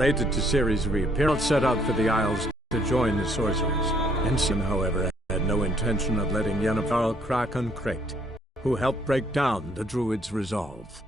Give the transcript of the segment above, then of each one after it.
related to Ciri's reappearance, set out for the Isles to join the sorcerers. Ensign, however, had no intention of letting Yennefer crack on Crate, who helped break down the Druid's resolve.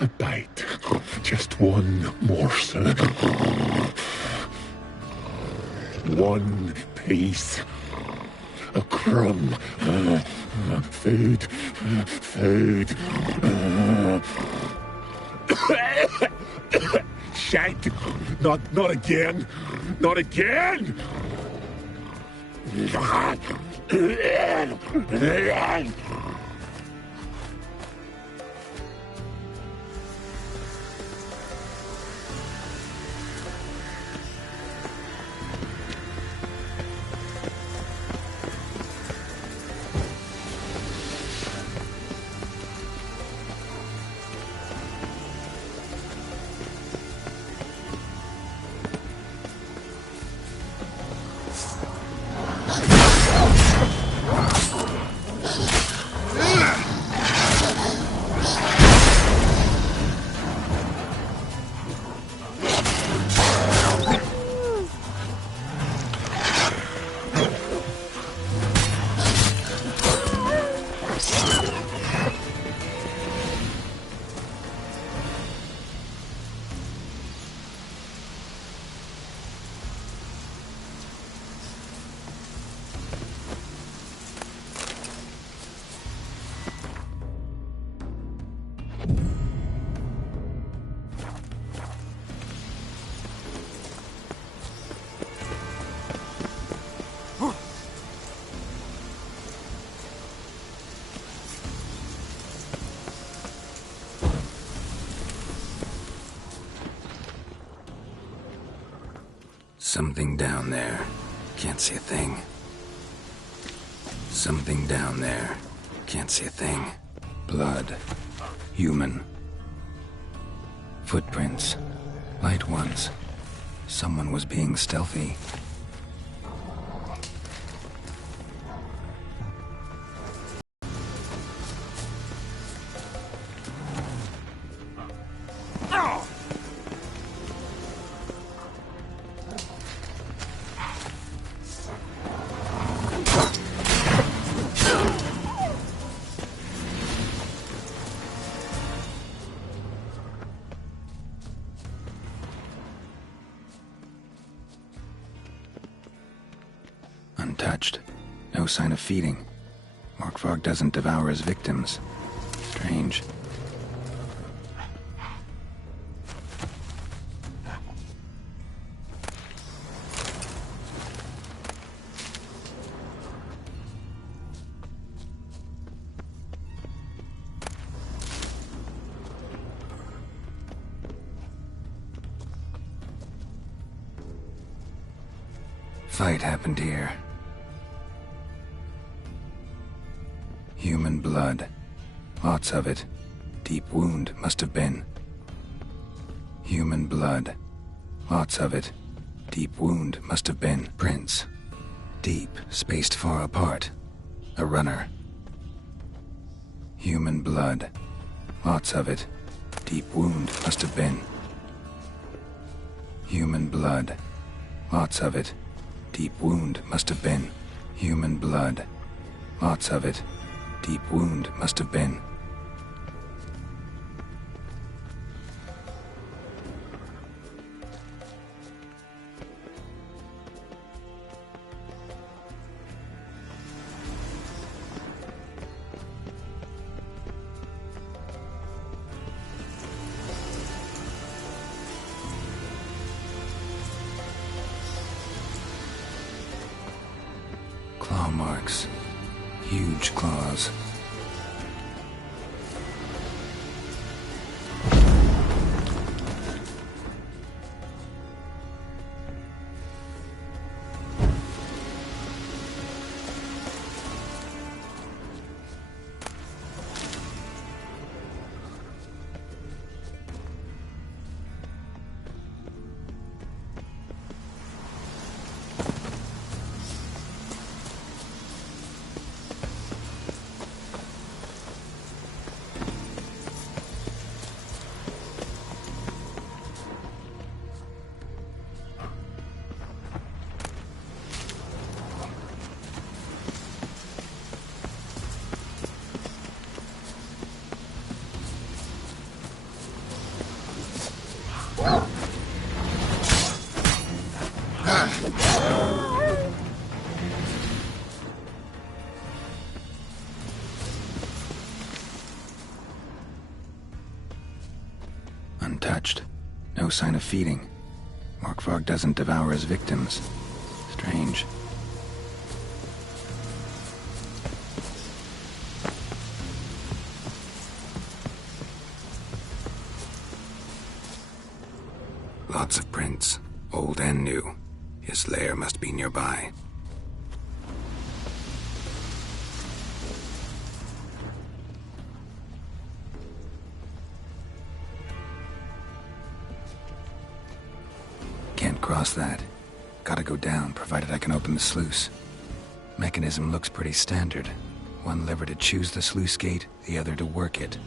A bite. Just one morsel. One piece. A crumb. Food. Food. Shite. Not again. Not again! Something down there. Can't see a thing. Something down there. Can't see a thing. Blood. Human. Footprints. Light ones. Someone was being stealthy. Untouched. No sign of feeding. Morkvarg doesn't devour his victims. Strange. Fight happened here. Human blood. Lots of it. Deep wound must have been. Human blood. Lots of it. Deep wound must have been. Prints. Deep, spaced far apart. A runner. Human blood. Lots of it. Deep wound must have been. Human blood. Lots of it. Deep wound must have been. Human blood. Lots of it. Deep wound must have been. Claw marks. Huge claws. Untouched. No sign of feeding. Morkvarg doesn't devour his victims. Strange. Lots of prints, old and new. His lair must be nearby. Can't cross that. Gotta go down, provided I can open the sluice. Mechanism looks pretty standard. One lever to choose the sluice gate, the other to work it.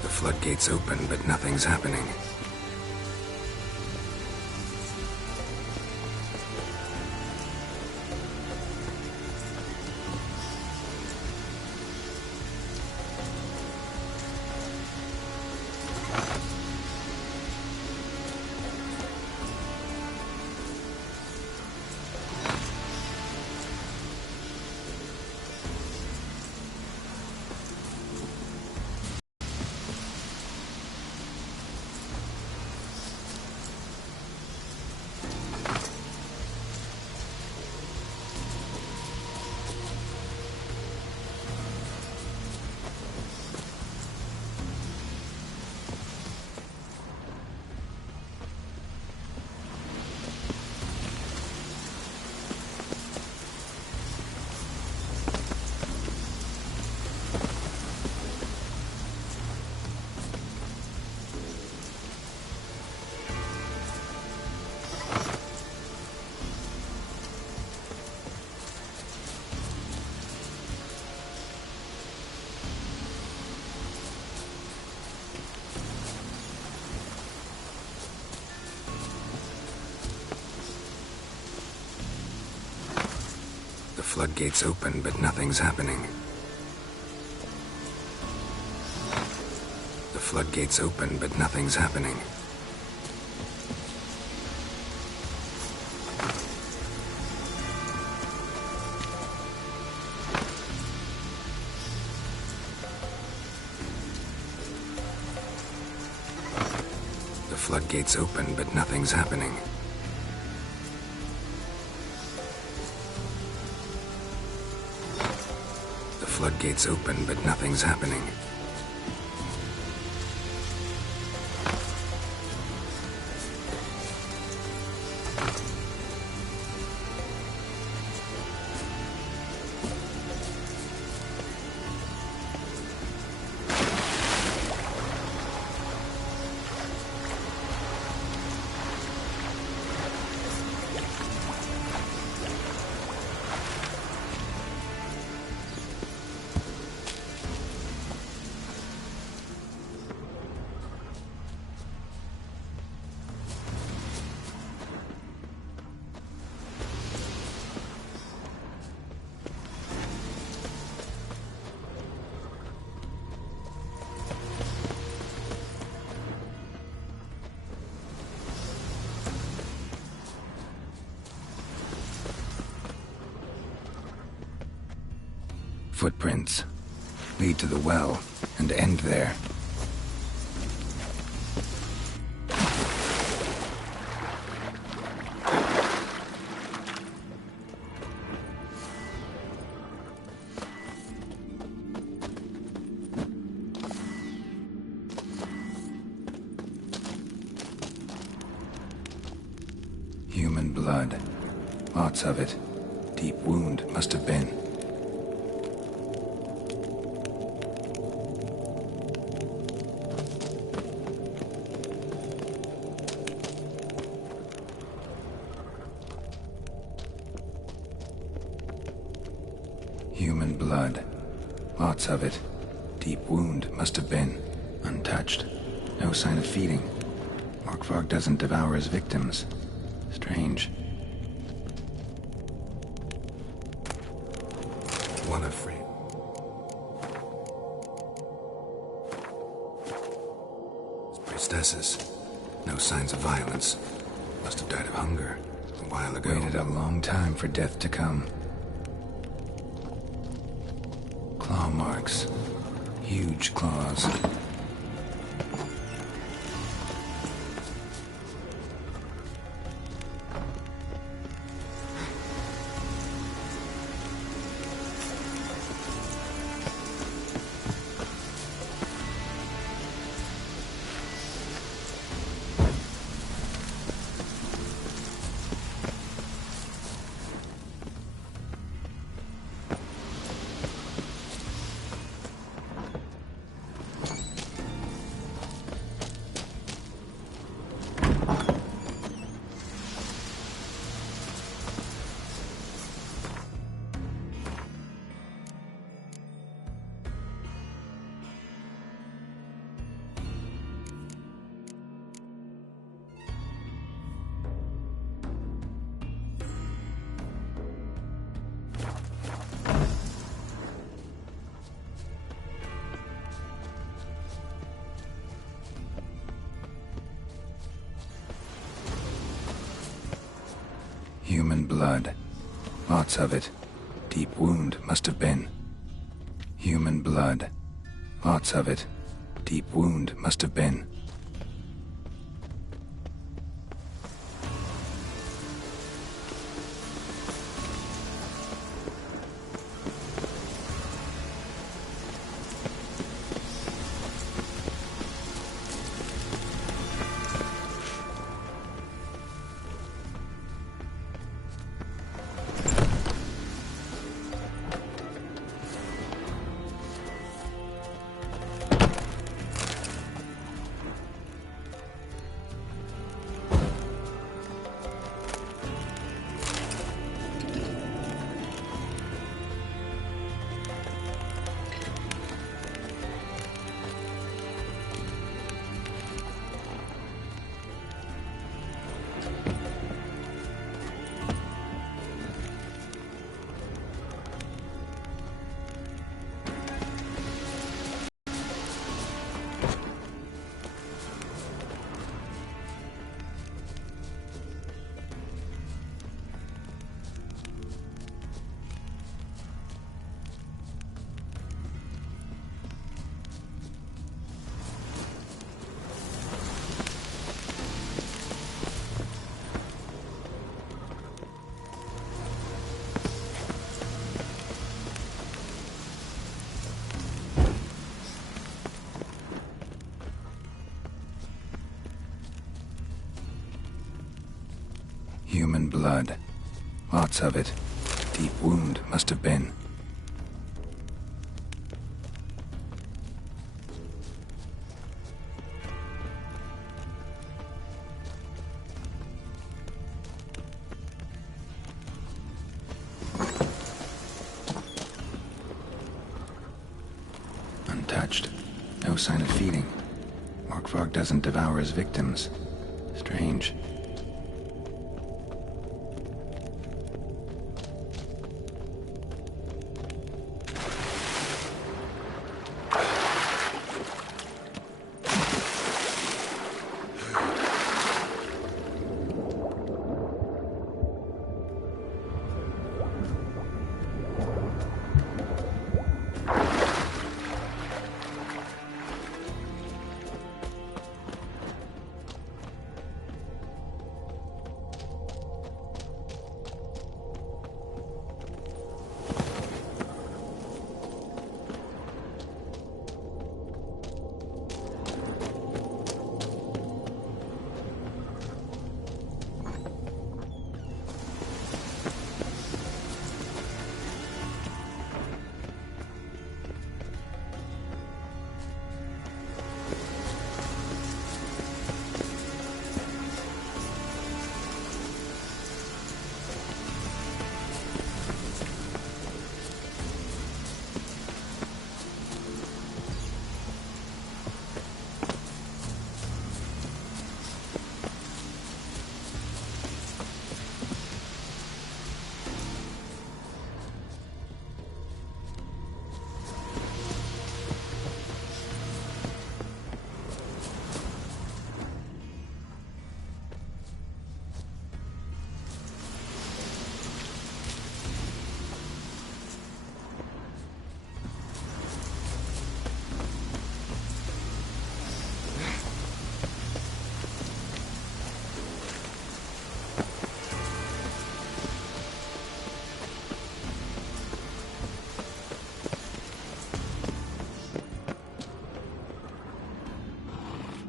The floodgates open, but nothing's happening. floodgates open, but nothing's happening. The floodgates open, but nothing's happening. The floodgates open, but nothing's happening. The floodgates open, but nothing's happening. Footprints lead to the well and end there. Human blood. Lots of it. Deep wound must have been. Human blood. Lots of it. Deep wound must have been. Untouched. No sign of feeding. Morkvarg doesn't devour his victims. Strange. One afraid. Priestesses. No signs of violence. Must have died of hunger a while ago. Waited a long time for death to come. Claw marks. Huge claws. Human blood. Lots of it. Deep wound must have been. Human blood. Lots of it. Deep wound must have been. Human blood. Lots of it. Deep wound must have been. Untouched. No sign of feeding. Morkvarg doesn't devour his victims. Strange.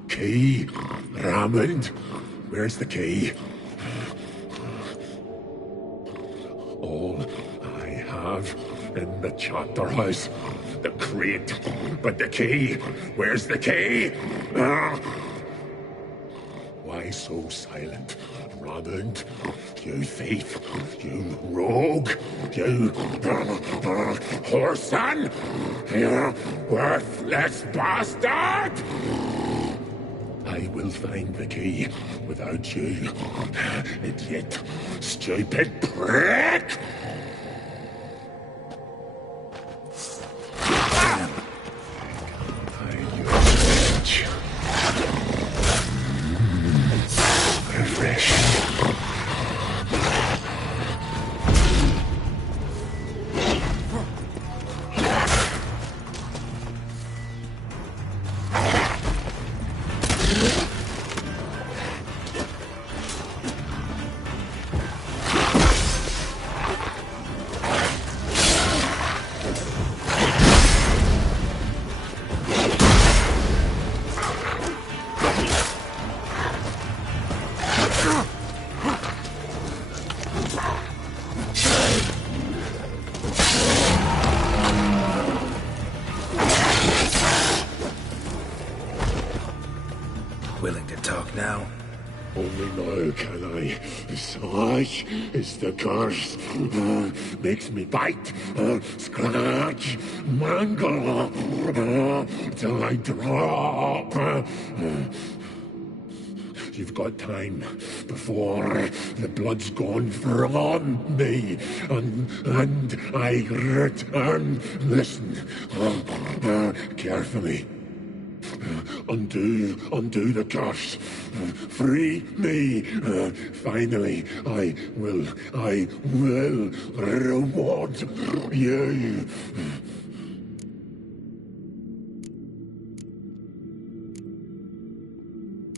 Key, Raymond, where's the key? All I have in the chapter house, the crate, but the key, where's the key? Why so silent, Raymond? You thief, you rogue, you whoreson, you worthless bastard! I will find the key without you, idiot, stupid prick! Willing to talk now? Only now can I. Such is the curse. Makes me bite, scratch, mangle, till I drop. You've got time before the blood's gone from me, and I return. Listen, carefully. Undo the curse. Free me. Finally, I will reward you.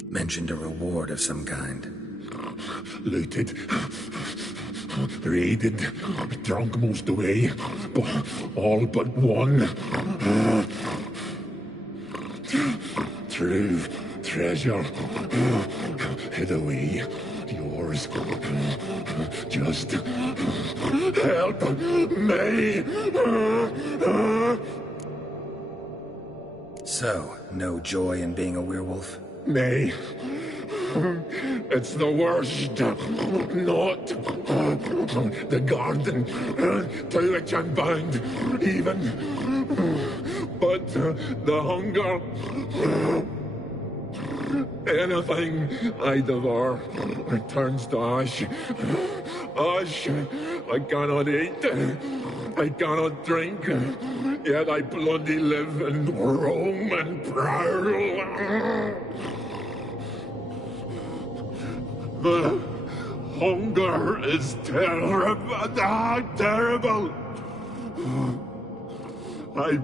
Mentioned a reward of some kind. Looted, raided, drunk most away, all but one. True treasure hid away. yours. Just help me. So, no joy in being a werewolf? Nay. It's the worst. Not the garden to which I'm bound, even. But the hunger. Anything I devour turns to ash. Ash. I cannot eat. I cannot drink. Yet I bloody live and roam and prowl. The hunger is terrible. Terrible. I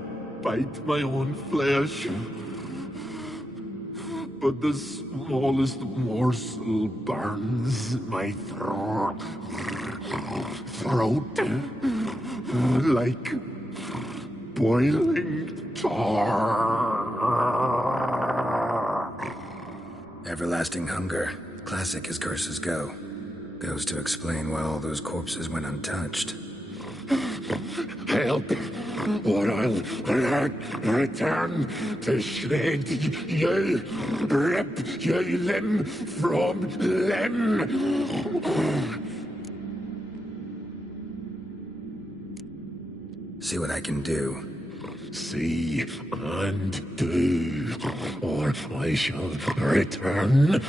bite my own flesh. But the smallest morsel burns my throat. Like boiling tar. Everlasting hunger. Classic as curses go. Goes to explain why all those corpses went untouched. Help, or I'll return to shred you, rip you limb from limb. See what I can do. See and do, or I shall return.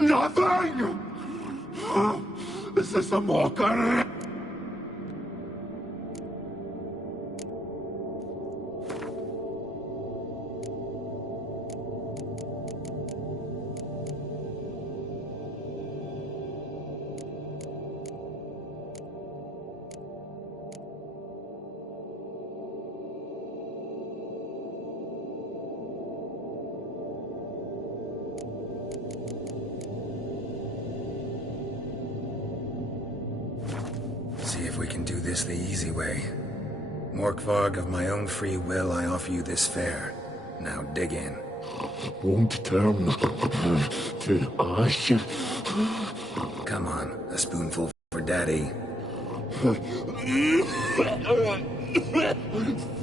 Nothing! Is this a mockery? See if we can do this the easy way. Morkvarg, of my own free will, I offer you this fare. Now dig in. Won't turn to ash. Come on, a spoonful for Daddy.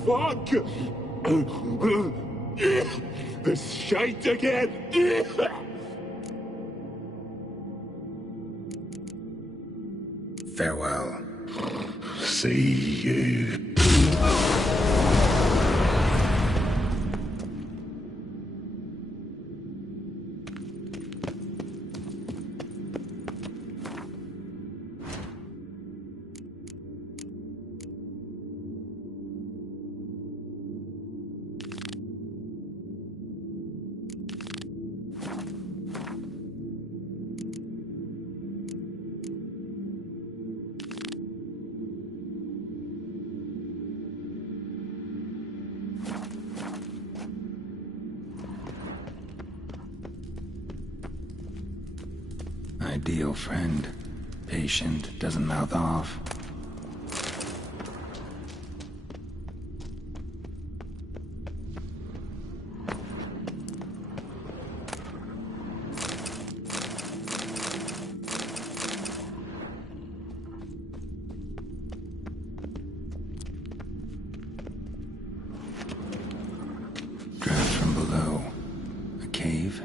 Fuck! This shite again! Farewell. See you. Ideal friend. Patient, doesn't mouth off. Draft from below. A cave?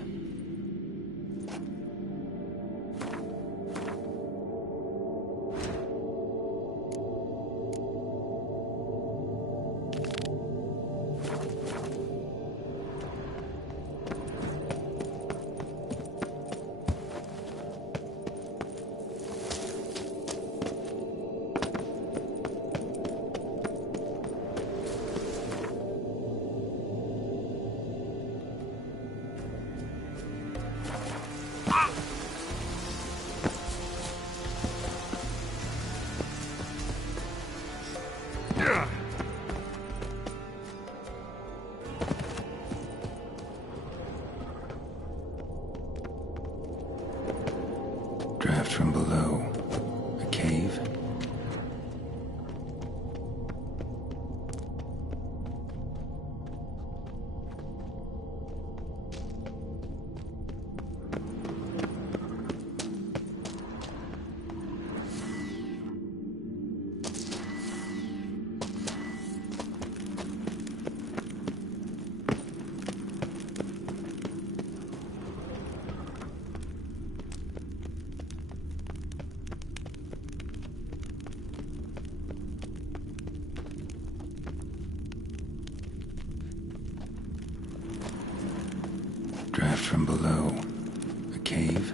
Draft from below. A cave? Draft from below. A cave?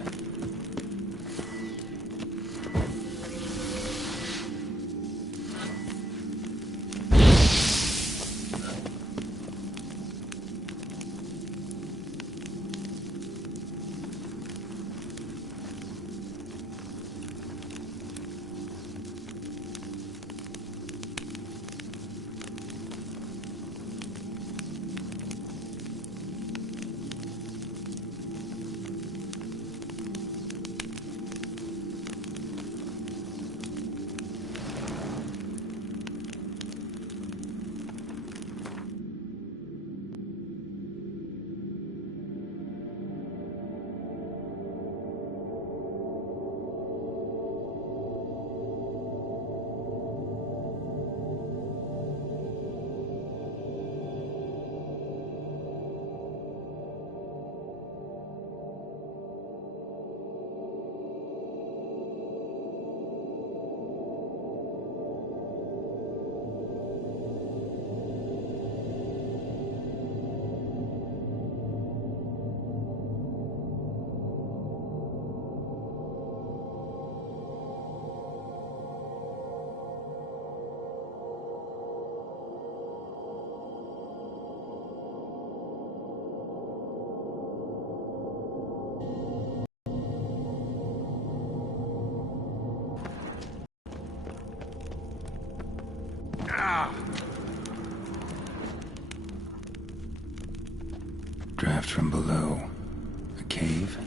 Draft from below. A cave?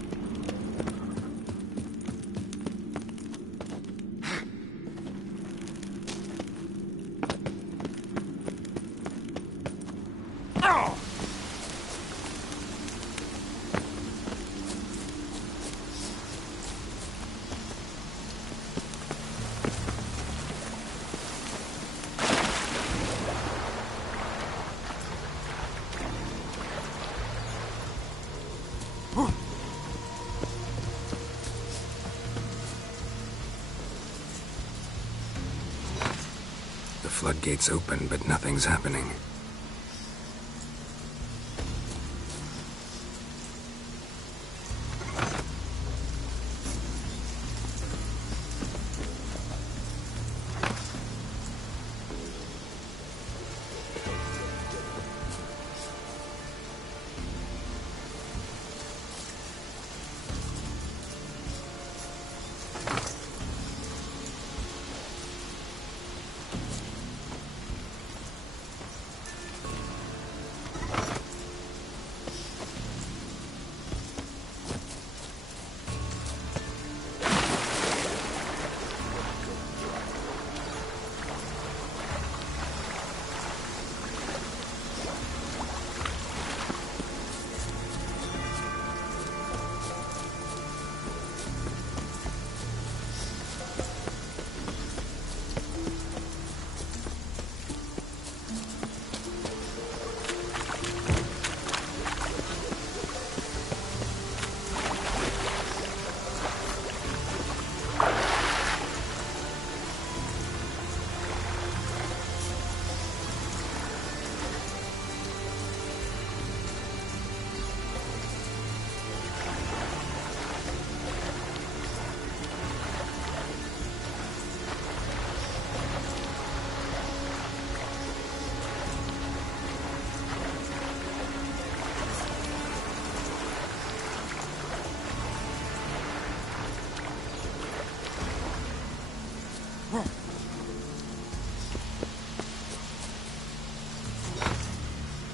The floodgates open, but nothing's happening.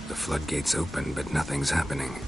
The floodgates open, but nothing's happening.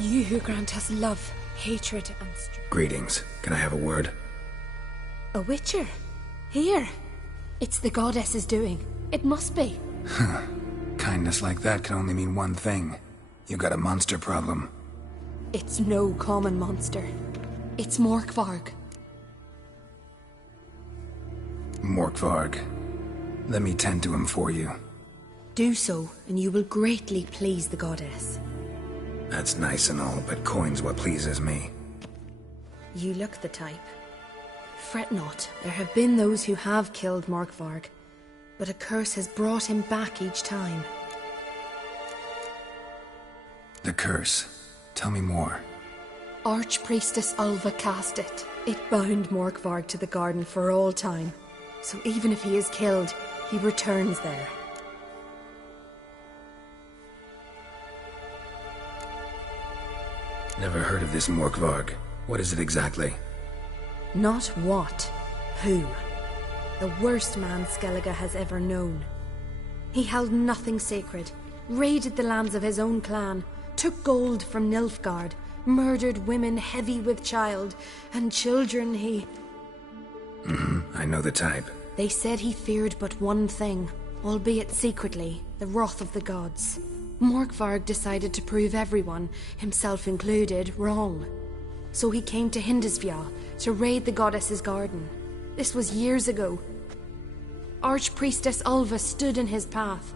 You who grant us love, hatred, and strength. Greetings. Can I have a word? A witcher? Here? It's the goddess's doing. It must be. Kindness like that can only mean one thing. You got a monster problem. It's no common monster. It's Morkvarg. Morkvarg. Let me tend to him for you. Do so, and you will greatly please the goddess. That's nice and all, but coin's what pleases me. You look the type. Fret not, there have been those who have killed Morkvarg, but a curse has brought him back each time. The curse. Tell me more. Archpriestess Ulva cast it. It bound Morkvarg to the garden for all time. So even if he is killed, he returns there. Never heard of this Morkvarg. What is it exactly? Not what, who. The worst man Skellige has ever known. He held nothing sacred, raided the lands of his own clan, took gold from Nilfgaard, murdered women heavy with child, and children he... I know the type. They said he feared but one thing, albeit secretly, the wrath of the gods. Morkvarg decided to prove everyone, himself included, wrong. So he came to Hindisfjall to raid the goddess's garden. This was years ago. Archpriestess Ulva stood in his path.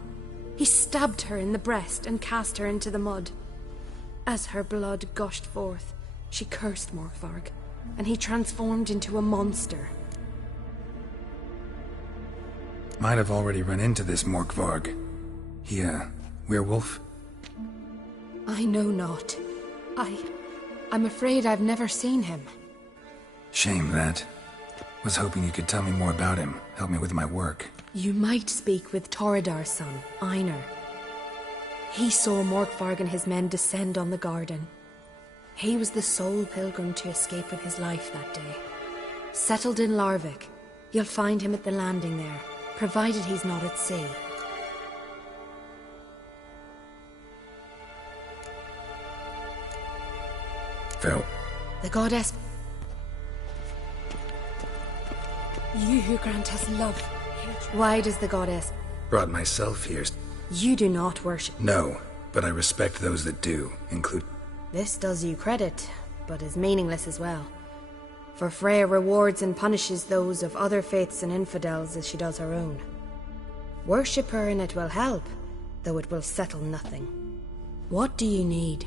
He stabbed her in the breast and cast her into the mud. As her blood gushed forth, she cursed Morkvarg, and he transformed into a monster. Might have already run into this Morkvarg. He, werewolf? I know not. I'm afraid I've never seen him. Shame that. Was hoping you could tell me more about him, help me with my work. You might speak with Toradar's son, Einar. He saw Morkvarg and his men descend on the garden. He was the sole pilgrim to escape with his life that day. Settled in Larvik, you'll find him at the landing there, provided he's not at sea. Phil. The goddess... You who grant us love. Why does the goddess... Brought myself here. You do not worship... No, but I respect those that do, include... This does you credit, but is meaningless as well. For Freya rewards and punishes those of other faiths and infidels as she does her own. Worship her and it will help, though it will settle nothing. What do you need?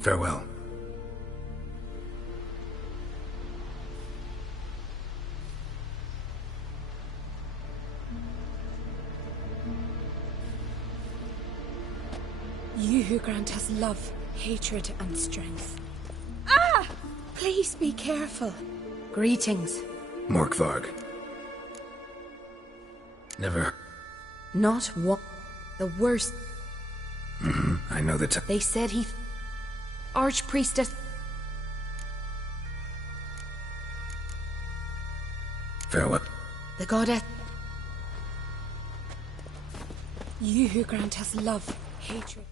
Farewell. You who grant us love, hatred, and strength. Ah! Please be careful. Greetings. Morkvarg. Never... Not what? The worst... I know the They said he... Archpriestess... Farewell. The goddess... You who grant us love, hatred...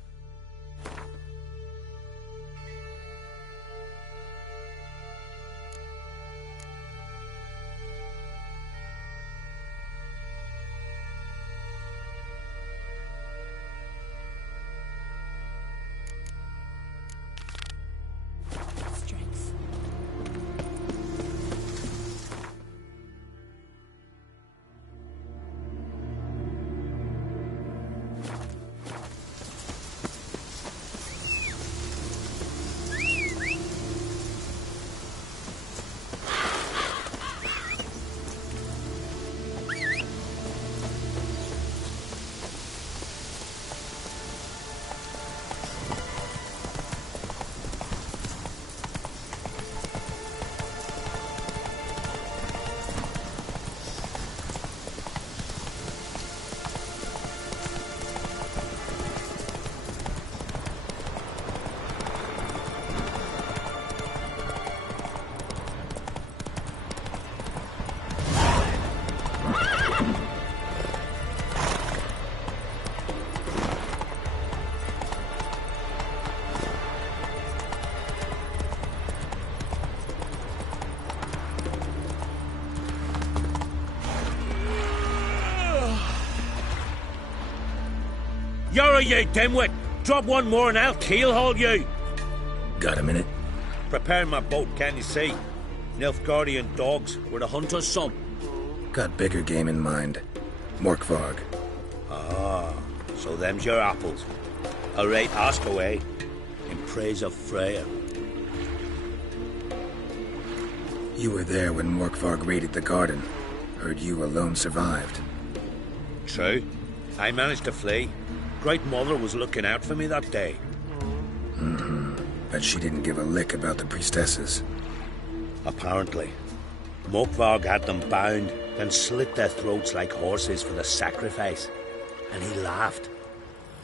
strength. You're you dimwit! Drop one more and I'll keelhaul you! Got a minute? Preparing my boat, can you see? Nilfgaardian dogs were to hunt us some. Got bigger game in mind. Morkvarg. Ah, so them's your apples. All right, ask away. In praise of Freya. You were there when Morkvarg raided the garden. Heard you alone survived. True. I managed to flee. Great Mother was looking out for me that day. But she didn't give a lick about the priestesses. Apparently. Morkvarg had them bound, then slit their throats like horses for the sacrifice. And he laughed.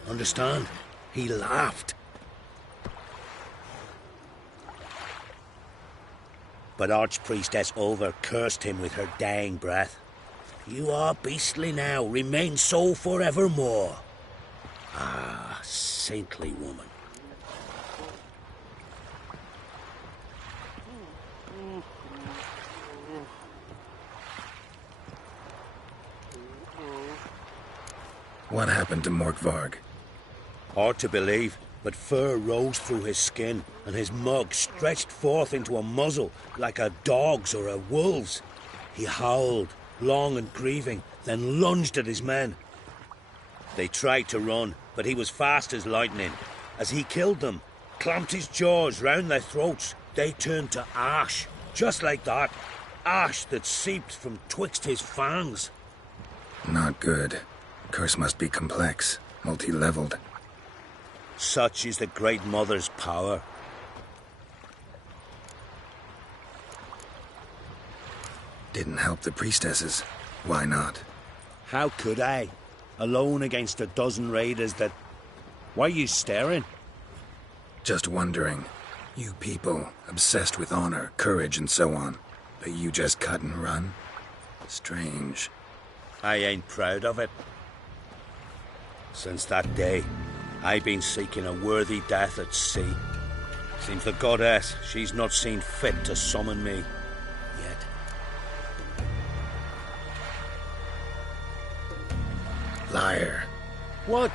Understand? He laughed. But Archpriestess Ulver cursed him with her dying breath. You are beastly now, remain so forevermore. Ah, saintly woman. What happened to Morkvarg? Hard to believe, but fur rose through his skin, and his mug stretched forth into a muzzle like a dog's or a wolf's. He howled, long and grieving, then lunged at his men. They tried to run, but he was fast as lightning. As he killed them, clamped his jaws round their throats, they turned to ash, just like that. Ash that seeped from twixt his fangs. Not good. Curse must be complex, multi-leveled. Such is the Great Mother's power. Didn't help the priestesses. Why not? How could I? Alone against a dozen raiders that... Why are you staring? Just wondering. You people, obsessed with honor, courage, and so on. But you just cut and run? Strange. I ain't proud of it. Since that day, I've been seeking a worthy death at sea. Seems the goddess, she's not seen fit to summon me yet. Liar. What?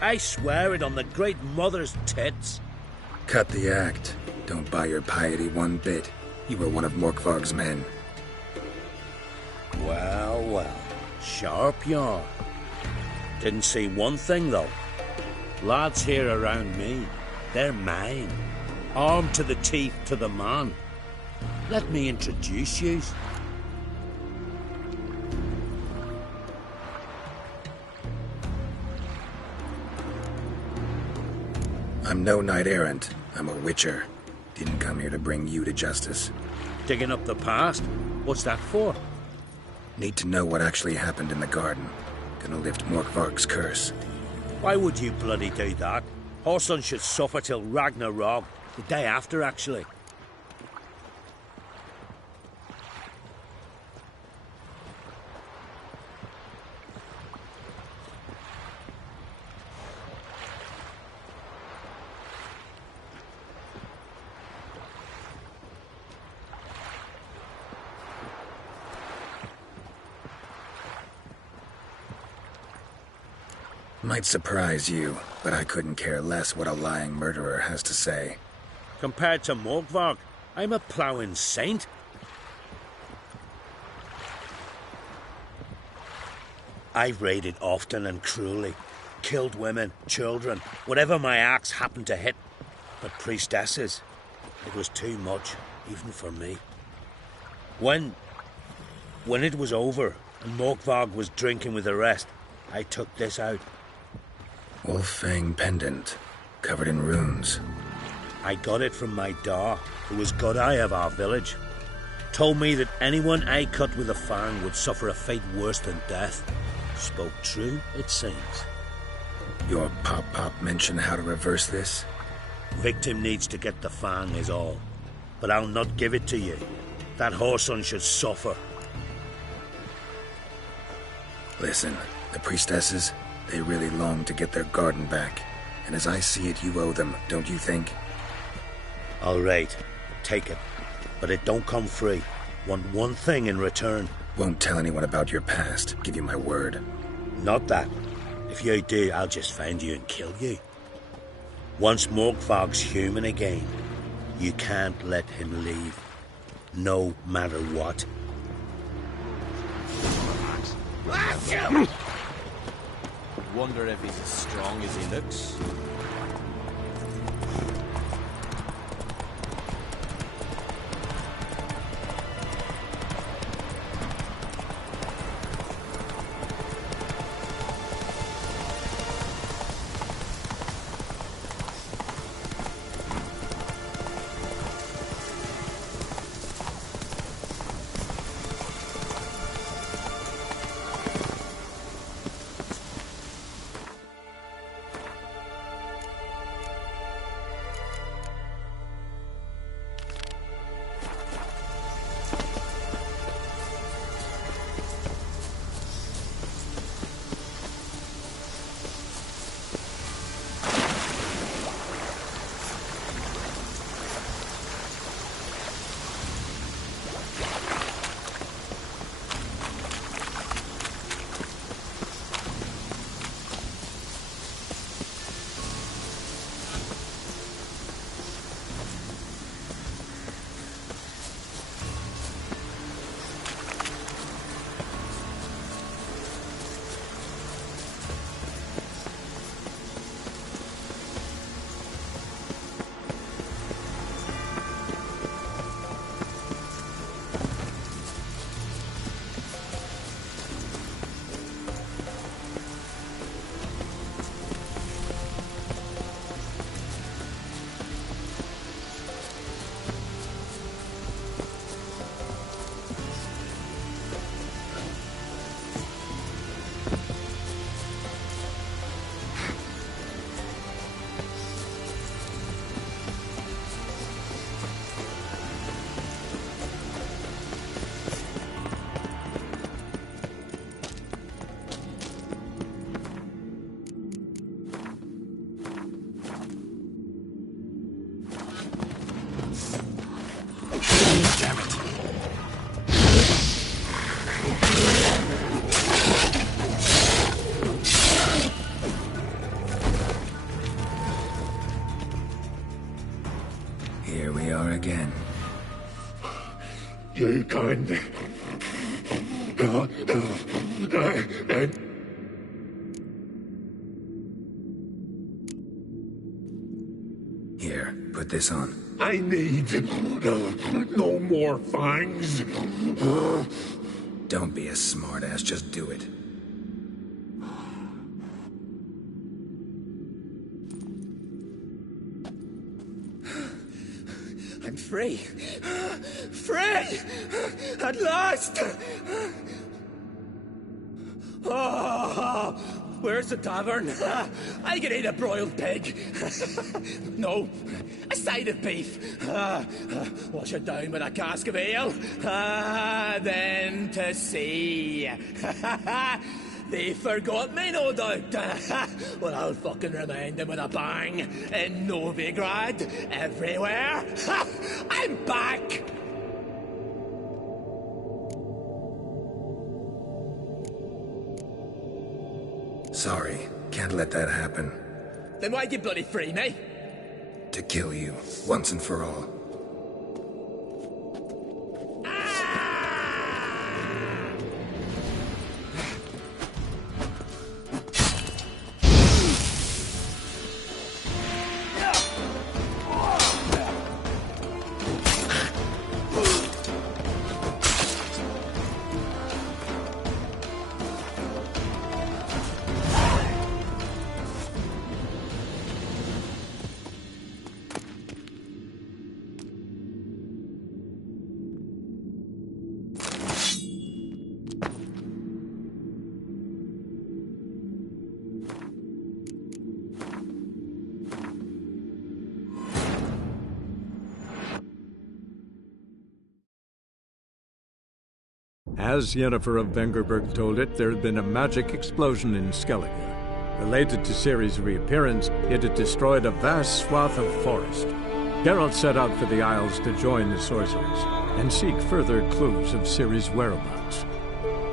I swear it on the Great Mother's tits. Cut the act. Don't buy your piety one bit. You were one of Morkvarg's men. Well, well. Sharp you are. Didn't see one thing, though. Lads here around me, they're mine. Armed to the teeth to the man. Let me introduce yous. I'm no knight-errant. I'm a witcher. Didn't come here to bring you to justice. Digging up the past? What's that for? Need to know what actually happened in the garden. Gonna lift Morkvarg's curse. Why would you bloody do that? Horson should suffer till Ragnarok. The day after, actually. Might surprise you, but I couldn't care less what a lying murderer has to say. Compared to Morkvarg, I'm a ploughing saint. I've raided often and cruelly. Killed women, children, whatever my axe happened to hit. But priestesses, it was too much, even for me. When it was over, and Morkvarg was drinking with the rest, I took this out. Wolf-fang pendant, covered in runes. I got it from my da, who was godeye of our village. Told me that anyone I cut with a fang would suffer a fate worse than death. Spoke true, it seems. Your pop-pop mention how to reverse this? Victim needs to get the fang is all. But I'll not give it to you. That Horson should suffer. Listen, the priestesses, they really long to get their garden back. And as I see it, you owe them, don't you think? All right, take it. But it don't come free. Want one thing in return. Won't tell anyone about your past, give you my word. Not that. If you do, I'll just find you and kill you. Once Morkvarg's human again, you can't let him leave. no matter what. Wonder if he's as strong as he looks. Here we are again. You can't. Here, put this on. I need no more fangs. Don't be a smartass, just do it. I'm free. Free! At last! Oh, where's the tavern? I can eat a broiled pig. No, a side of beef. Wash it down with a cask of ale. Then to sea. They forgot me, no doubt. Well, I'll fucking remind them with a bang. In Novigrad, everywhere. I'm back! Sorry, can't let that happen. Then why'd you bloody free me? To kill you, once and for all. As Yennefer of Vengerberg told it, there had been a magic explosion in Skellige. Related to Ciri's reappearance, it had destroyed a vast swath of forest. Geralt set out for the Isles to join the sorcerers and seek further clues of Ciri's whereabouts.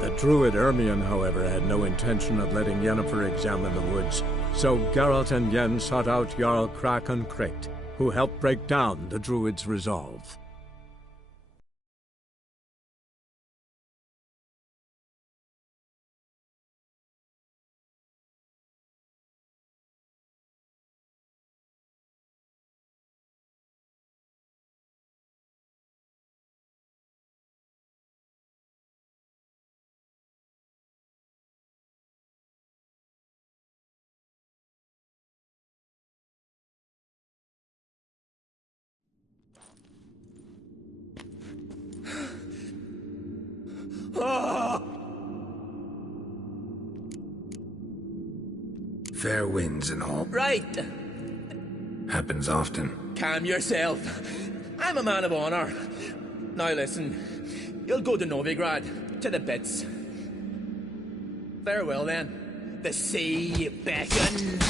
The druid Ermion, however, had no intention of letting Yennefer examine the woods, so Geralt and Yen sought out Jarl Krakon Krykt, who helped break down the druid's resolve. Fair winds and all. Right. Happens often. Calm yourself. I'm a man of honor. Now listen, you'll go to Novigrad, to the bits. Farewell then. The sea beckons.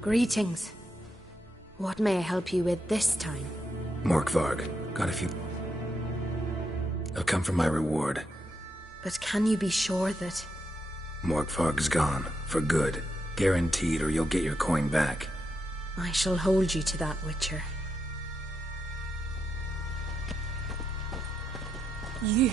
Greetings. What may I help you with this time? Morkvarg, got a few... They'll come for my reward. But can you be sure that... Morkvarg's gone, for good. Guaranteed, or you'll get your coin back. I shall hold you to that, Witcher. You...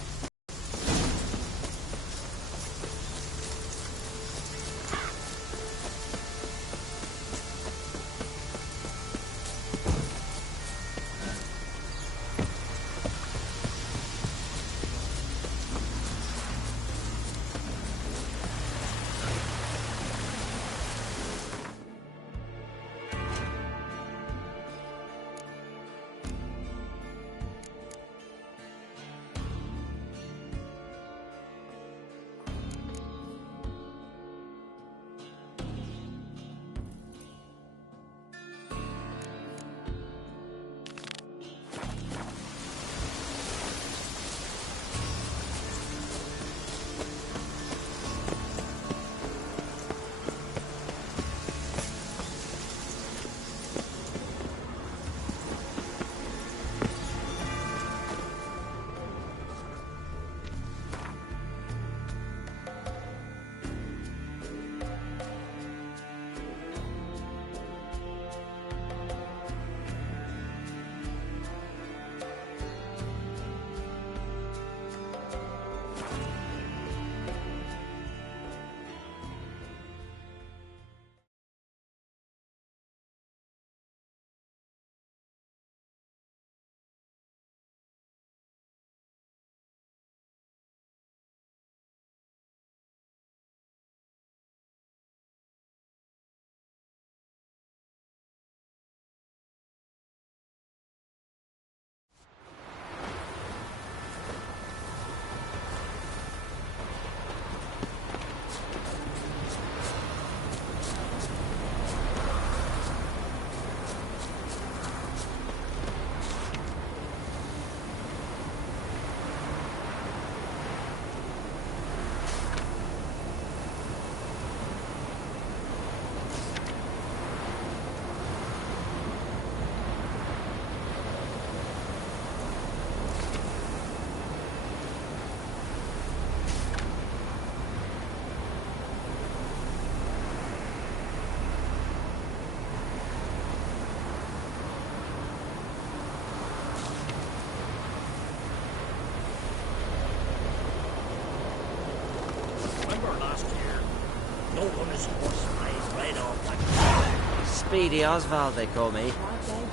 Speedy Oswald, they call me,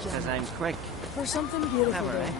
because I'm quick. For something beautiful. Clever, eh?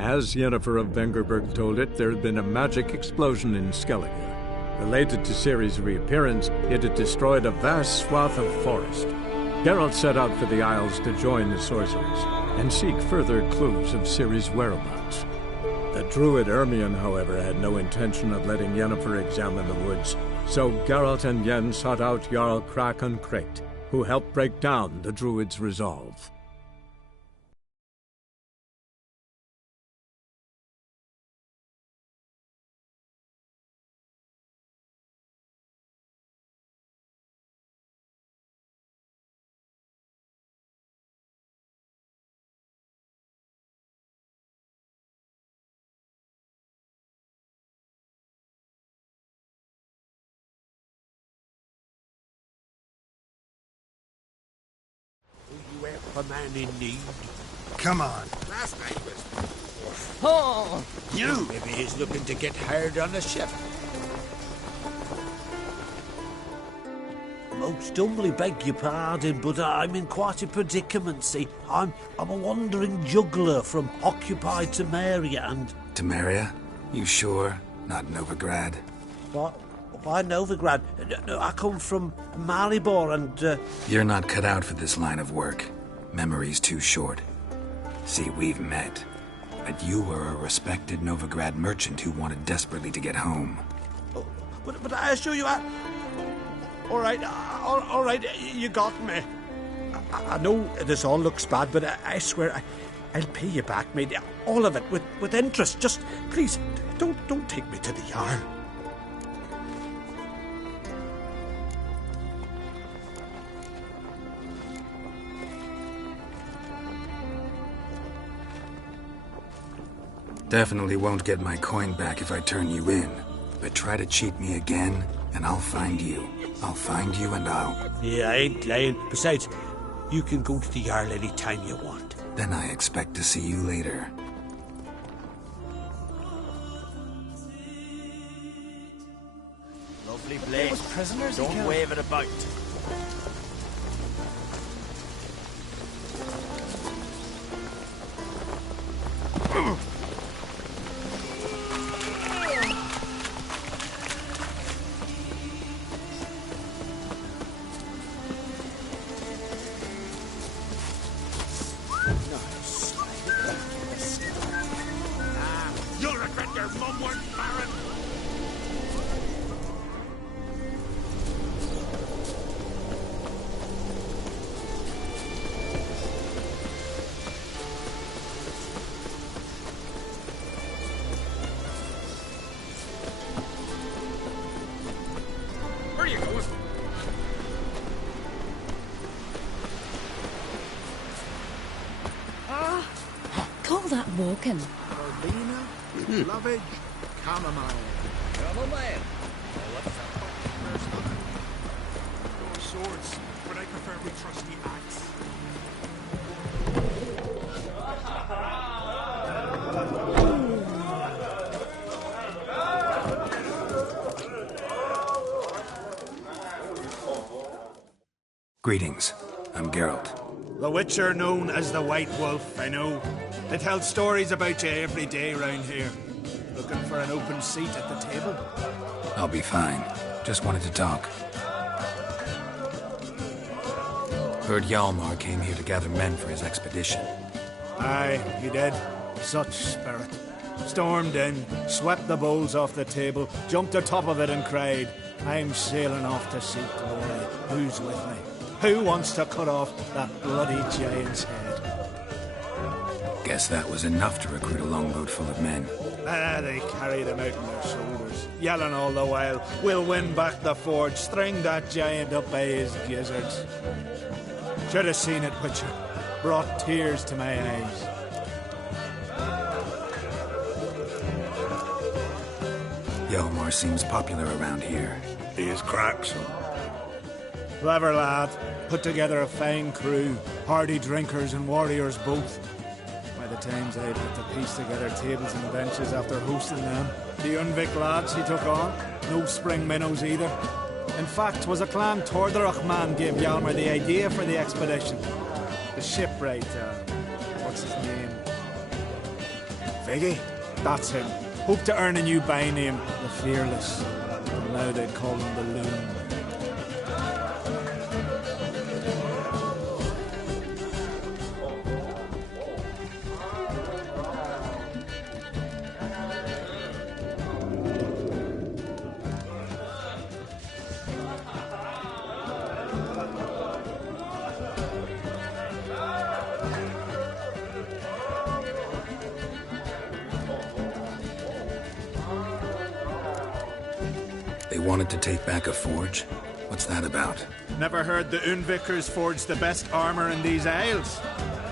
As Yennefer of Vengerberg told it, there had been a magic explosion in Skellige. Related to Ciri's reappearance, it had destroyed a vast swath of forest. Geralt set out for the Isles to join the sorcerers and seek further clues of Ciri's whereabouts. The druid Ermion, however, had no intention of letting Yennefer examine the woods, so Geralt and Yen sought out Jarl Krakon Kricht, who helped break down the druid's resolve. A man in need. Come on. Last night was... Oh! You! Maybe he's looking to get hired on a ship. Most humbly beg your pardon, but I'm in quite a predicament, see. I'm a wandering juggler from occupied Temeria and... Temeria? You sure? Not Novigrad? What? Why Novigrad? No, I come from Maribor and... You're not cut out for this line of work. Memory's too short. See, we've met. But you were a respected Novigrad merchant who wanted desperately to get home. Oh, but I assure you, all right, you got me. I know this all looks bad, but I swear I'll pay you back, mate. All of it, with interest. Just, please, don't take me to the Jarl. Definitely won't get my coin back if I turn you in. But try to cheat me again, and I'll find you. I'll find you and I'll... Yeah, I ain't lying. Besides, you can go to the Jarl any time you want. Then I expect to see you later. Lovely blade. Prisoners don't wave it about. You'll regret your mum weren't barren! Where are you going? Call that walking. Verbena, lovage, chamomile. Chamomile? Your swords, but I prefer we trusty axe. Greetings. I'm Geralt. The Witcher known as the White Wolf, I know. They tell stories about you every day round here. Looking for an open seat at the table? I'll be fine. Just wanted to talk. Heard Hjalmar came here to gather men for his expedition. Aye, he did. Such spirit. Stormed in, swept the bowls off the table, jumped atop of it and cried, I'm sailing off to seek glory. Who's with me? Who wants to cut off that bloody giant's head? Guess that was enough to recruit a longboat full of men. They carried him out on their shoulders, yelling all the while, we'll win back the forge, string that giant up by his gizzards. Should have seen it, Witcher. Brought tears to my eyes. Hjalmar seems popular around here. He is cracks. Clever lad. Put together a fine crew. Hardy drinkers and warriors both. By the times I had to piece together tables and benches after hosting them. The Unvik lads he took on. No spring minnows either. In fact, was a clan Tordarach man gave Hjalmar the idea for the expedition. The shipwright, what's his name? Viggy? That's him. Hope to earn a new by name, the Fearless. And now they call him the Loon. They wanted to take back a forge? What's that about? Never heard the Unvikers forged the best armor in these isles?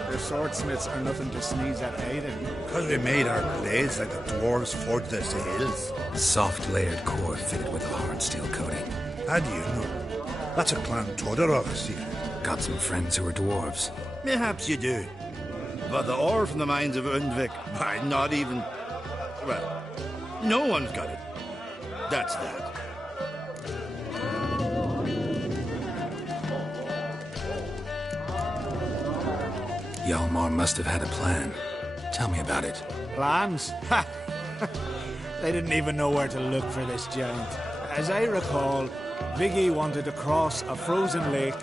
Their swordsmiths are nothing to sneeze at either. Because we made our blades like the dwarves forged their sails. Soft layered core fitted with a hard steel coating. How do you know? That's a clan Todorog, see. Got some friends who are dwarves. Mayhaps you do. But the ore from the mines of Undvik, why, not even... Well, no one's got it. That's that. Hjalmar must have had a plan. Tell me about it. Plans? Ha! They didn't even know where to look for this giant. As I recall, Viggy wanted to cross a frozen lake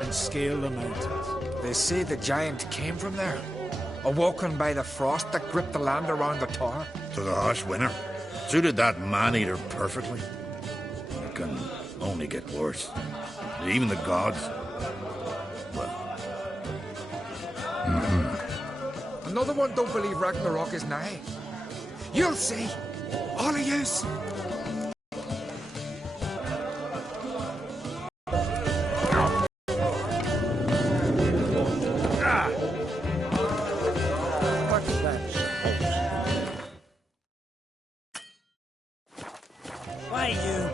and scale the mountains. They say the giant came from there, awoken by the frost that gripped the land around the tower. To the harsh winter. Suited that man-eater perfectly. It can only get worse. Even the gods... well... Another one don't believe Ragnarok is nigh. You'll see. All of yous. Why, you...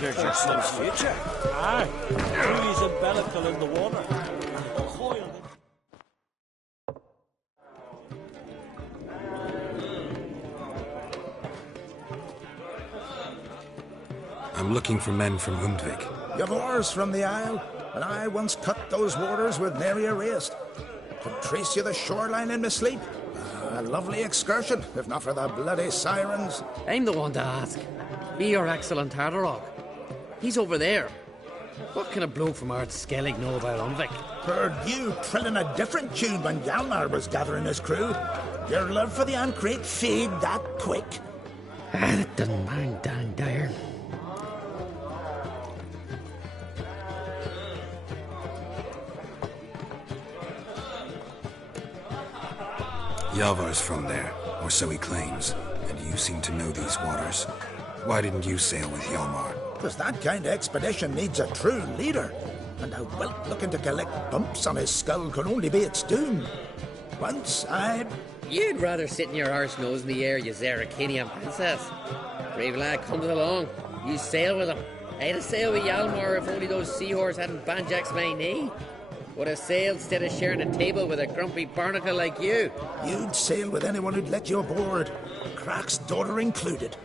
Your son's future. Aye. He's a bellicle in the water. I'm looking for men from Undvik. Yavors from the Isle, and I once cut those waters with nary a waste. Could trace you the shoreline in my sleep. A lovely excursion, if not for the bloody sirens. I'm the one to ask. Be your excellent Todorog. He's over there. What can a bloke from Ard Skellig know about Undvik? Heard you trilling a different tune when Hjalmar was gathering his crew. Your love for the Ancrate fade that quick. It didn't mind dang dire. Yavar's from there, or so he claims, and you seem to know these waters. Why didn't you sail with Hjalmar? Because that kind of expedition needs a true leader, and a whelp looking to collect bumps on his skull could only be its doom. Once You'd rather sit in your arse nose in the air, you Zeracanian princess. Brave lad comes along. You sail with him. I'd have sailed with Hjalmar if only those seahorses hadn't banjaxed my knee. Would have sailed instead of sharing a table with a grumpy barnacle like you. You'd sail with anyone who'd let you aboard, Crach's daughter included.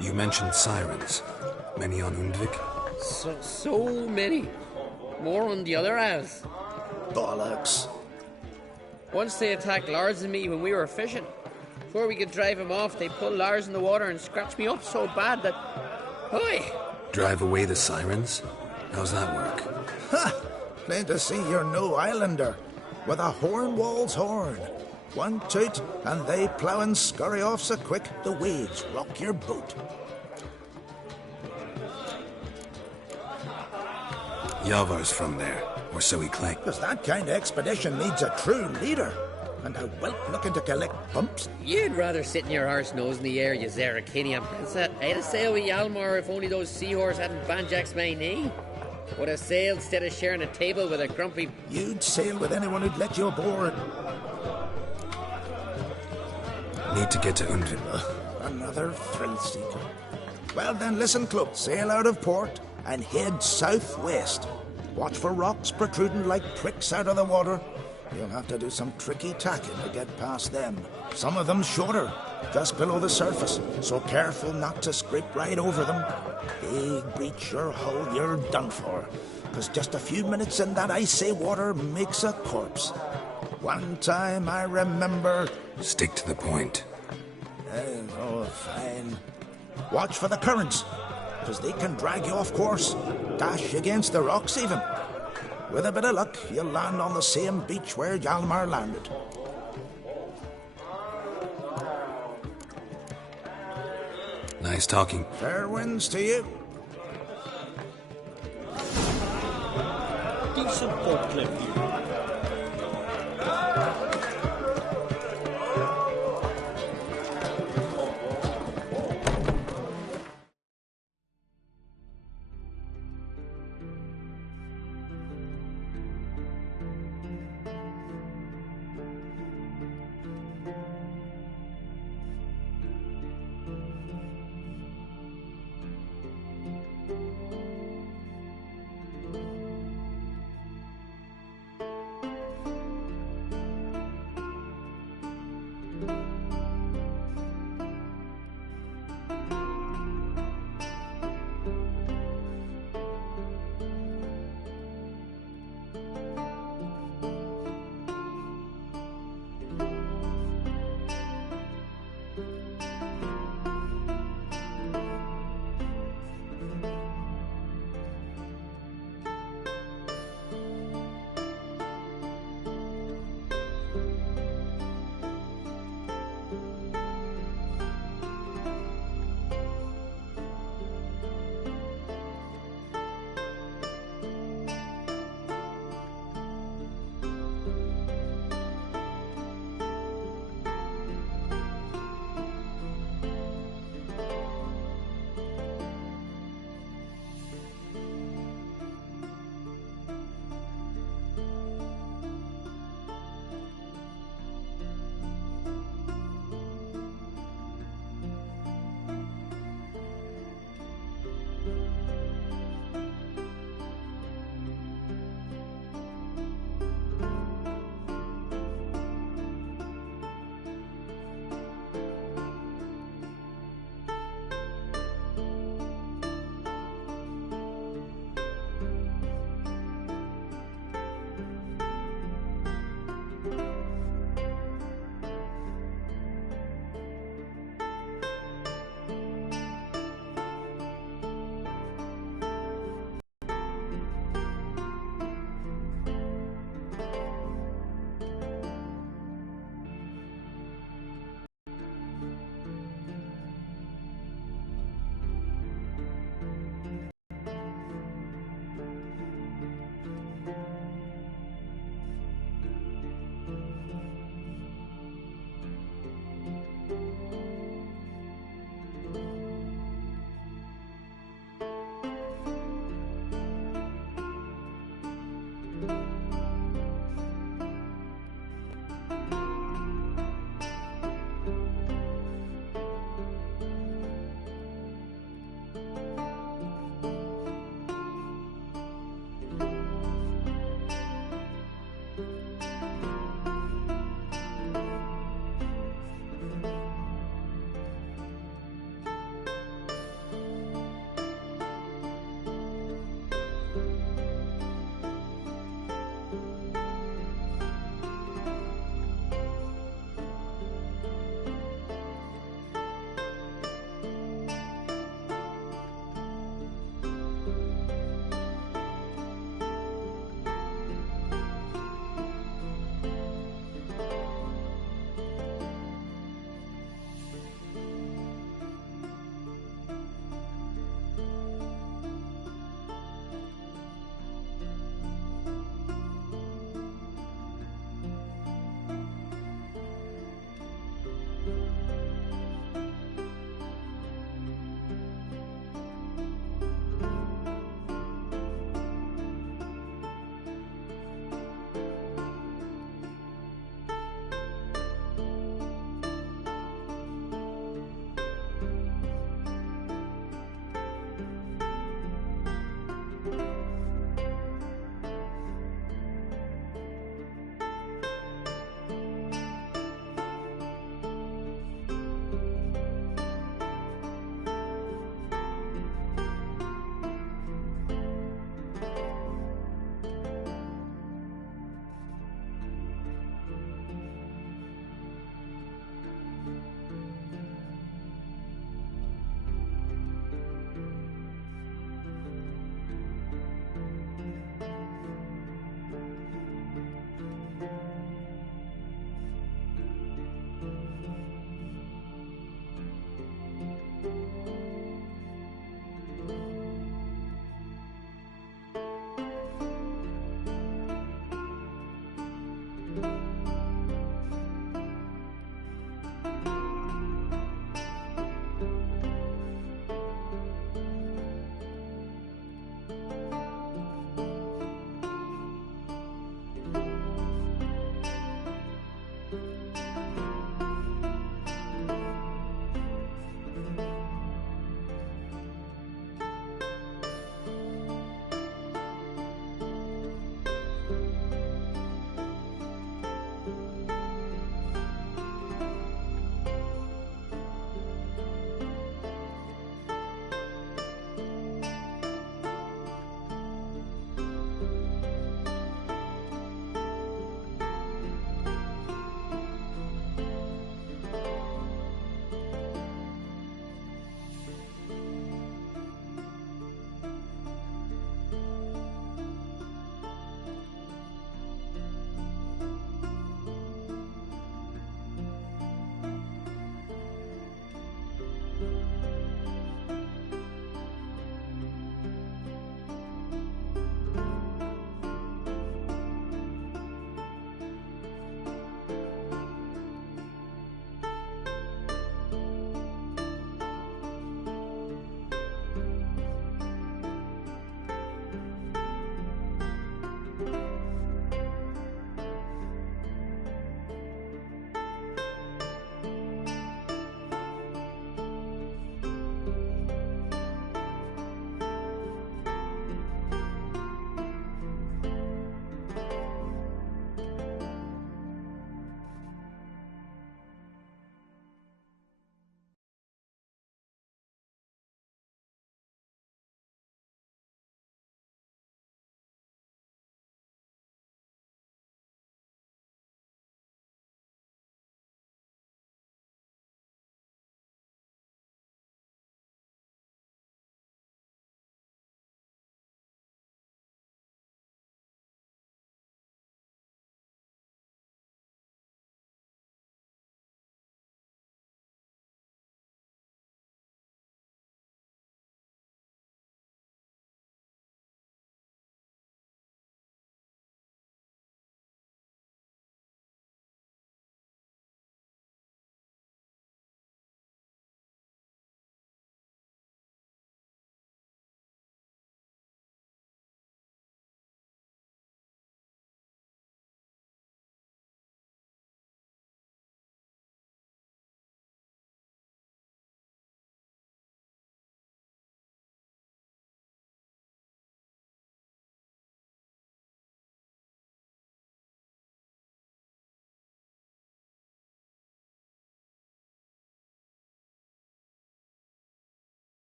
You mentioned sirens. Many on Undvik? So many. More on the other isles. Bollocks. Once they attacked Lars and me when we were fishing. Before we could drive him off, they pulled Lars in the water and scratched me up so bad that... Oi! Drive away the sirens? How's that work? Ha! Plain to see you're no islander. With a horn wall's horn. One toot, and they plough and scurry off so quick the waves rock your boat. Yavar's from there, or so he claims. Because that kind of expedition needs a true leader, and a whelp looking to collect bumps. You'd rather sit in your arse nose in the air, you Zeracanian princess. I'd have sailed with Hjalmar if only those seahorses hadn't banjaxed my knee. Would have sailed instead of sharing a table with a grumpy... You'd sail with anyone who'd let you aboard. Need to get to Undvik. Another thrill seeker. Well then, listen, club. Sail out of port and head southwest. Watch for rocks protruding like pricks out of the water. You'll have to do some tricky tacking to get past them. Some of them shorter, just below the surface, so careful not to scrape right over them. Big breach your hull, you're done for. Because just a few minutes in that icy water makes a corpse. One time I remember... Stick to the point. Oh, fine. Watch for the currents, because they can drag you off course, dash against the rocks even. With a bit of luck, you'll land on the same beach where Hjalmar landed. Nice talking. Fair winds to you. Decent boat clip here.